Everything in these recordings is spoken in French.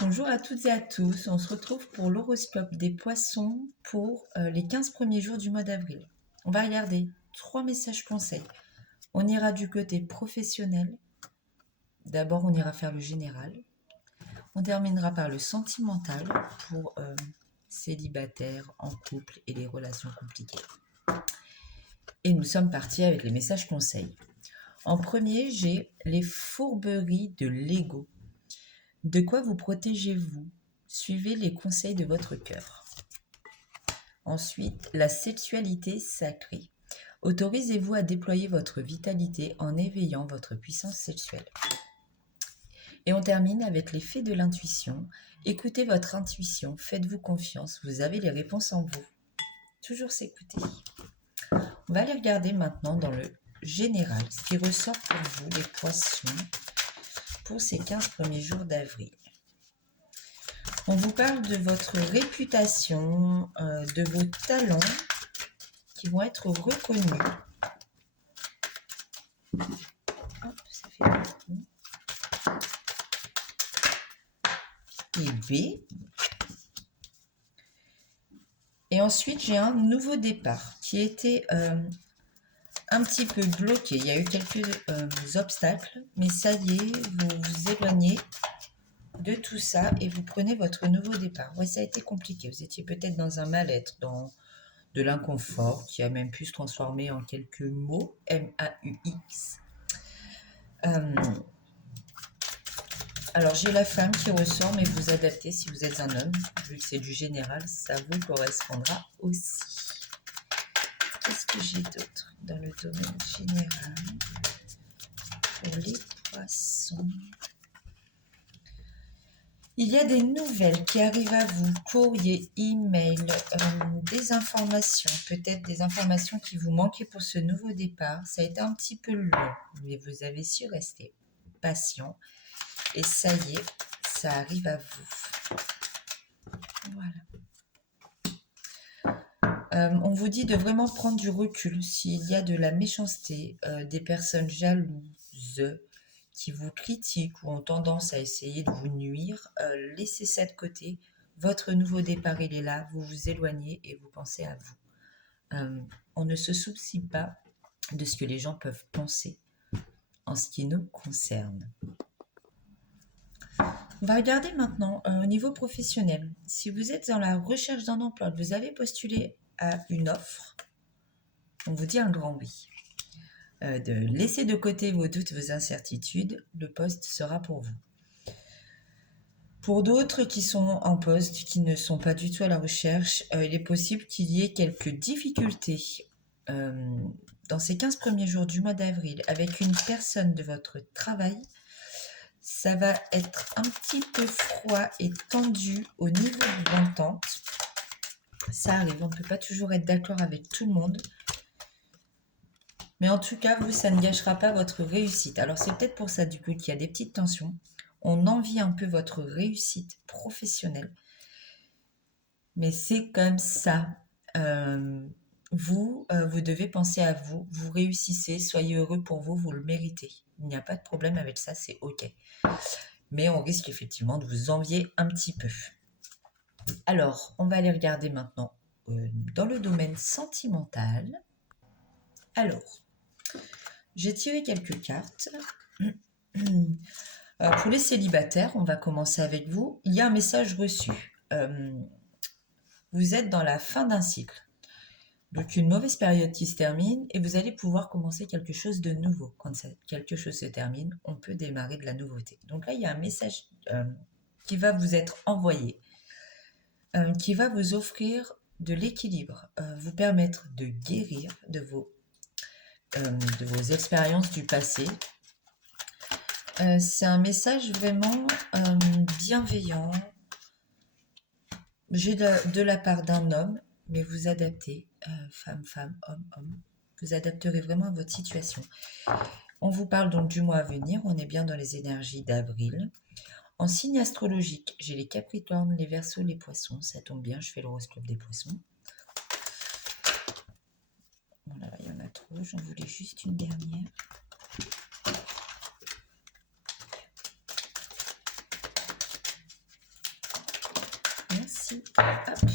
Bonjour à toutes et à tous, on se retrouve pour l'horoscope des poissons pour les 15 premiers jours du mois d'avril. On va regarder 3 messages conseils. On ira du côté professionnel. D'abord, on ira faire le général. On terminera par le sentimental pour célibataires, en couple et les relations compliquées. Et nous sommes partis avec les messages conseils. En premier, j'ai les fourberies de l'ego. De quoi vous protégez-vous? Suivez les conseils de votre cœur. Ensuite, la sexualité sacrée. Autorisez-vous à déployer votre vitalité en éveillant votre puissance sexuelle. Et on termine avec l'effet de l'intuition. Écoutez votre intuition, faites-vous confiance, vous avez les réponses en vous. Toujours s'écouter. On va aller regarder maintenant dans le général ce qui ressort pour vous, les poissons, pour ces 15 premiers jours d'avril. On vous parle de votre réputation, de vos talents qui vont être reconnus. Hop, ça fait beaucoup. Et B. Et ensuite, j'ai un nouveau départ qui était un petit peu bloqué. Il y a eu quelques obstacles, mais ça y est, vous vous éloignez de tout ça et vous prenez votre nouveau départ. Oui, ça a été compliqué. Vous étiez peut-être dans un mal-être, dans de l'inconfort qui a même pu se transformer en quelques mots, M-A-U-X. Alors, j'ai la femme qui ressort, mais vous adaptez si vous êtes un homme. Vu que c'est du général, ça vous correspondra aussi. Qu'est-ce que j'ai d'autre dans le domaine général pour les poissons? Il y a des nouvelles qui arrivent à vous, courrier, email, des informations, peut-être des informations qui vous manquaient pour ce nouveau départ. Ça a été un petit peu long, mais vous avez su rester patient. Et ça y est, ça arrive à vous. Voilà. On vous dit de vraiment prendre du recul s'il y a de la méchanceté, des personnes jalouses qui vous critiquent ou ont tendance à essayer de vous nuire, laissez ça de côté. Votre nouveau départ, il est là, vous vous éloignez et vous pensez à vous. On ne se soucie pas de ce que les gens peuvent penser en ce qui nous concerne. On va regarder maintenant au niveau professionnel. Si vous êtes dans la recherche d'un emploi, vous avez postulé à une offre, on vous dit un grand oui. De laisser de côté vos doutes, vos incertitudes, le poste sera pour vous. Pour d'autres qui sont en poste, qui ne sont pas du tout à la recherche, il est possible qu'il y ait quelques difficultés dans ces 15 premiers jours du mois d'avril avec une personne de votre travail. Ça va être un petit peu froid et tendu au niveau de l'entente. Ça arrive, on ne peut pas toujours être d'accord avec tout le monde. Mais en tout cas, vous, ça ne gâchera pas votre réussite. Alors c'est peut-être pour ça du coup qu'il y a des petites tensions. On envie un peu votre réussite professionnelle. Mais c'est comme ça. Vous devez penser à vous. Vous réussissez, soyez heureux pour vous, vous le méritez. Il n'y a pas de problème avec ça, c'est OK. Mais on risque effectivement de vous envier un petit peu. Alors, on va aller regarder maintenant dans le domaine sentimental. Alors, j'ai tiré quelques cartes. Pour les célibataires, on va commencer avec vous. Il y a un message reçu. Vous êtes dans la fin d'un cycle. Donc une mauvaise période qui se termine et vous allez pouvoir commencer quelque chose de nouveau. Quand quelque chose se termine, on peut démarrer de la nouveauté. Donc là, il y a un message qui va vous être envoyé, qui va vous offrir de l'équilibre, vous permettre de guérir de vos expériences du passé. C'est un message vraiment bienveillant. J'ai de la part d'un homme, mais vous adaptez, femme, homme. Vous adapterez vraiment à votre situation. On vous parle donc du mois à venir. On est bien dans les énergies d'avril. En signe astrologique, j'ai les Capricornes, les Verseaux, les Poissons. Ça tombe bien, je fais l'horoscope des Poissons. Voilà, il y en a trop. J'en voulais juste une dernière. ici. Hop.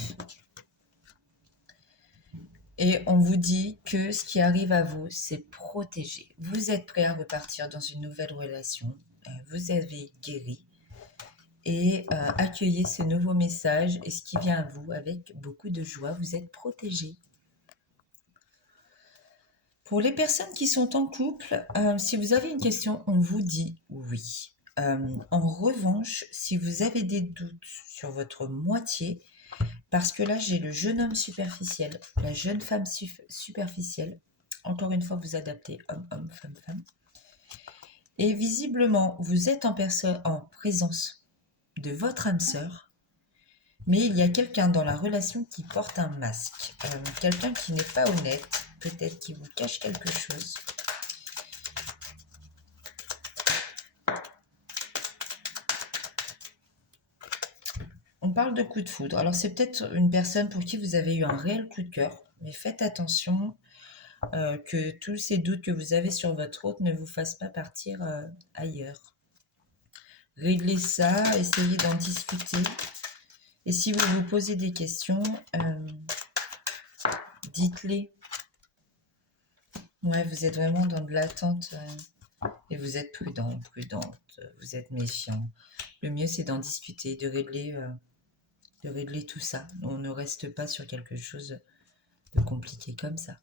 Et on vous dit que ce qui arrive à vous, c'est protégé. Vous êtes prêt à repartir dans une nouvelle relation. Vous avez guéri. Et accueillez ce nouveau message et ce qui vient à vous avec beaucoup de joie. Vous êtes protégé. Pour les personnes qui sont en couple, si vous avez une question, on vous dit oui. En revanche, si vous avez des doutes sur votre moitié, parce que là, j'ai le jeune homme superficiel, la jeune femme superficielle. Encore une fois, vous adaptez homme, femme. Et visiblement, vous êtes en présence de votre âme sœur, mais il y a quelqu'un dans la relation qui porte un masque. Quelqu'un qui n'est pas honnête, peut-être qui vous cache quelque chose. On parle de coup de foudre. Alors, c'est peut-être une personne pour qui vous avez eu un réel coup de cœur, mais faites attention que tous ces doutes que vous avez sur votre hôte ne vous fassent pas partir ailleurs. Réglez ça, essayez d'en discuter. Et si vous vous posez des questions, dites-les. Ouais, vous êtes vraiment dans de l'attente et vous êtes prudente, vous êtes méfiant. Le mieux, c'est d'en discuter, de régler tout ça. On ne reste pas sur quelque chose de compliqué comme ça.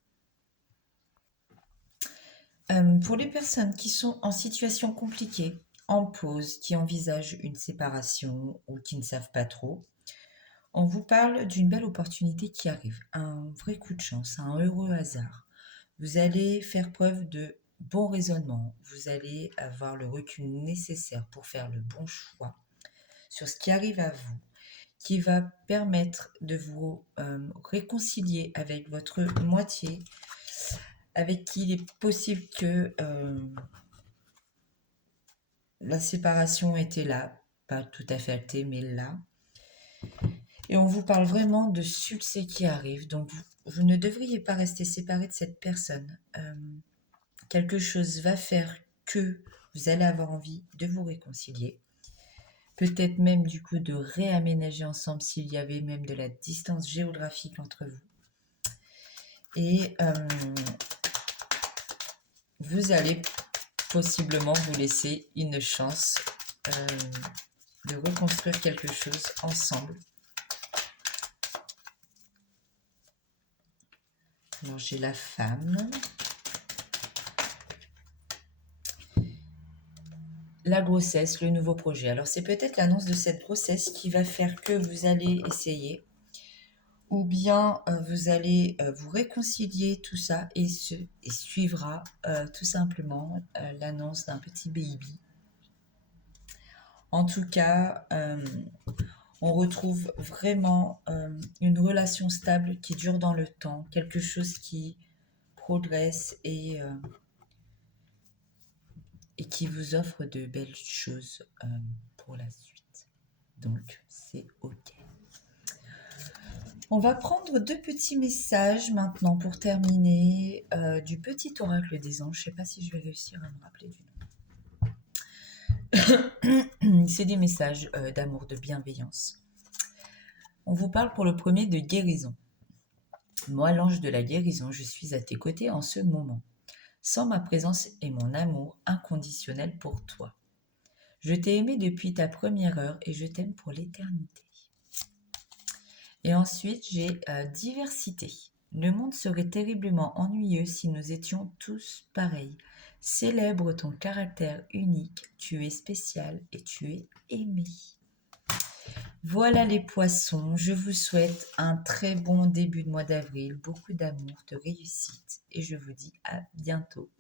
Pour les personnes qui sont en situation compliquée, en pause, qui envisagent une séparation ou qui ne savent pas trop, on vous parle d'une belle opportunité qui arrive, un vrai coup de chance, un heureux hasard. Vous allez faire preuve de bon raisonnement, vous allez avoir le recul nécessaire pour faire le bon choix sur ce qui arrive à vous, qui va permettre de vous réconcilier avec votre moitié, avec qui il est possible que la séparation était là, pas tout à fait actée, mais là. Et on vous parle vraiment de succès qui arrive, donc vous ne devriez pas rester séparé de cette personne. Quelque chose va faire que vous allez avoir envie de vous réconcilier. Peut-être même du coup de réaménager ensemble s'il y avait même de la distance géographique entre vous. Et vous allez possiblement vous laisser une chance de reconstruire quelque chose ensemble. Alors j'ai la femme. La grossesse, le nouveau projet. Alors c'est peut-être l'annonce de cette grossesse qui va faire que vous allez essayer ou bien vous allez vous réconcilier tout ça et suivra tout simplement l'annonce d'un petit baby. En tout cas, on retrouve vraiment une relation stable qui dure dans le temps, quelque chose qui progresse et qui vous offre de belles choses pour la suite. Donc, c'est OK. On va prendre 2 petits messages maintenant pour terminer du petit oracle des anges. Je ne sais pas si je vais réussir à me rappeler du nom. C'est des messages d'amour, de bienveillance. On vous parle pour le premier de guérison. Moi, l'ange de la guérison, je suis à tes côtés en ce moment. Sans ma présence et mon amour inconditionnel pour toi. Je t'ai aimé depuis ta première heure et je t'aime pour l'éternité. Et ensuite, j'ai diversité. Le monde serait terriblement ennuyeux si nous étions tous pareils. Célèbre ton caractère unique, tu es spécial et tu es aimé. Voilà les poissons, je vous souhaite un très bon début de mois d'avril, beaucoup d'amour, de réussite et je vous dis à bientôt.